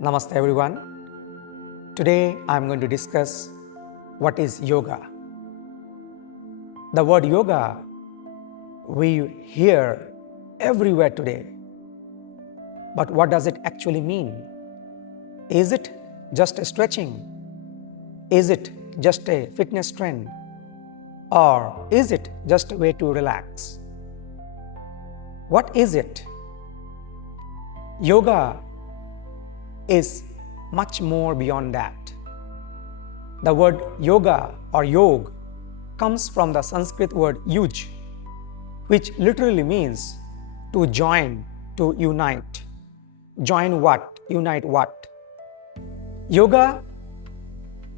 Namaste everyone. Today I am going to discuss what is yoga. The word yoga we hear everywhere today. But what does it actually mean? Is it just a stretching? Is it just a fitness trend? Or is it just a way to relax? What is it? Yoga is much more beyond that. The word yoga or yog comes from the Sanskrit word yuj, which literally means to join, to unite. Join what? Unite what? Yoga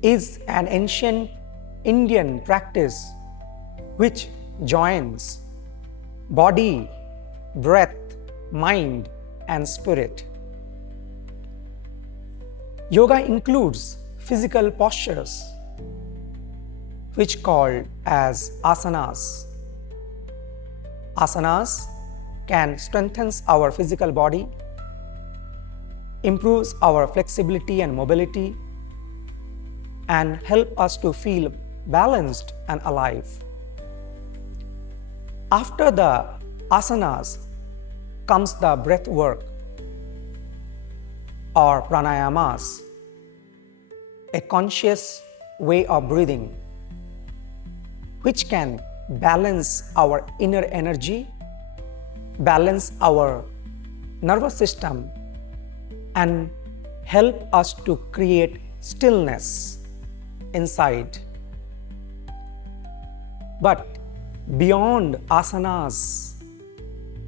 is an ancient Indian practice which joins body, breath, mind, and spirit. Yoga includes physical postures, which called as asanas. Asanas can strengthen our physical body, improves our flexibility and mobility, and help us to feel balanced and alive. After the asanas comes the breath work or pranayamas, a conscious way of breathing which can balance our inner energy, balance our nervous system, and help us to create stillness inside. But beyond asanas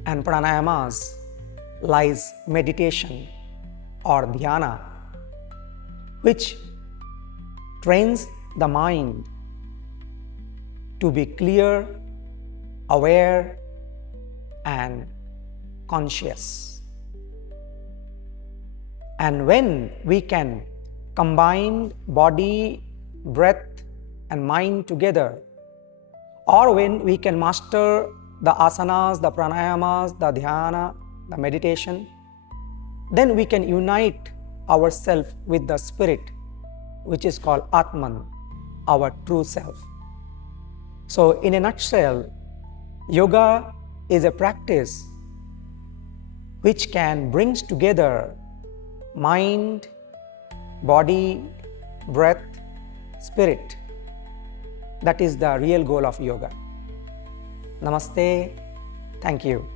and pranayamas lies meditation or dhyana, which trains the mind to be clear, aware, and conscious. And when we can combine body, breath, and mind together, or when we can master the asanas, the pranayamas, the dhyana, the meditation, then we can unite ourselves with the spirit, which is called Atman, our true self. So in a nutshell, yoga is a practice which can bring together mind, body, breath, spirit. That is the real goal of yoga. Namaste. Thank you.